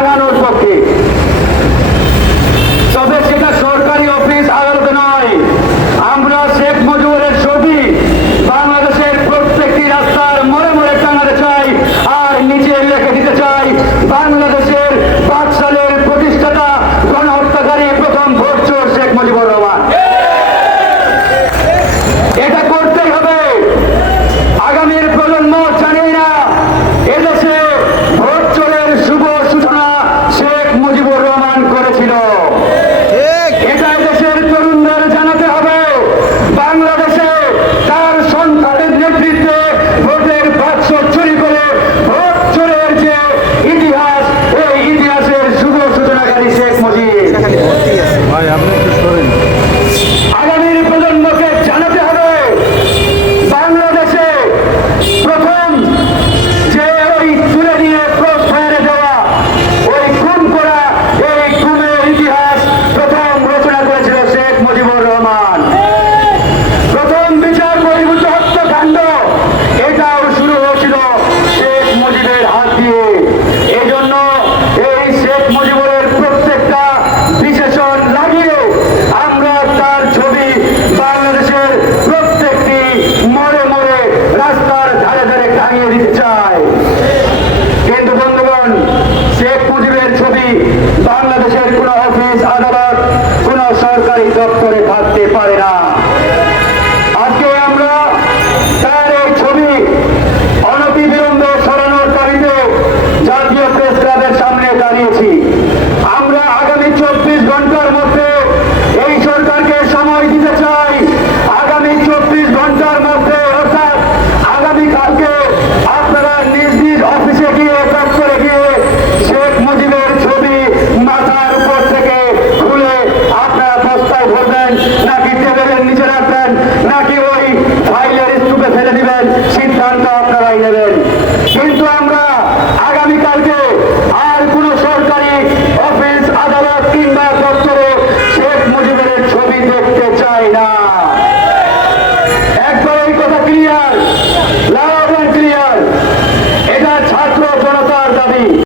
hagan নাকি দেবেন নিচে রাখবেন নাকি ওই ফাইলের স্তূপে ফেলে দিবেন? সিদ্ধান্ত আপনারাই নেবেন।